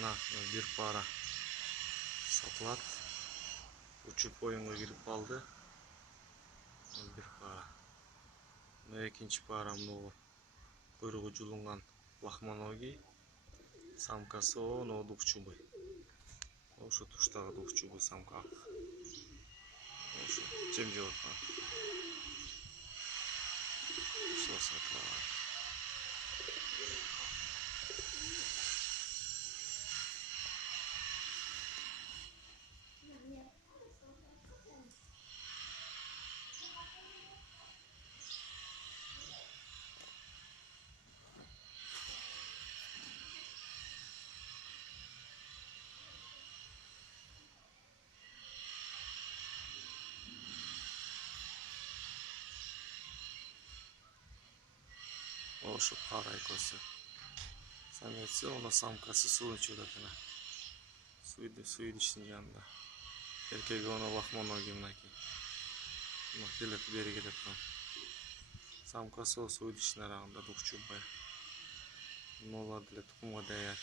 Мына бир пара сатылат. Учуп оюнга кирип калды. Бир пара. Мына экинчи пара мына куйругу жулунган лохмоногий. Самкасы но двухчубый. Ошо туштагы двухчубый самка. Ошо жем жеп аткан. Ошо сатылат. Ошо пара экөөсү. Самец, она самкасы суу ичип атат. Суу идиштин жанында. Эркеги оны лохмоногий мынакей. Мына келет бери келет. Самкасы суу идиштин арагында двухчубая. Могулар деле тукумга даяр.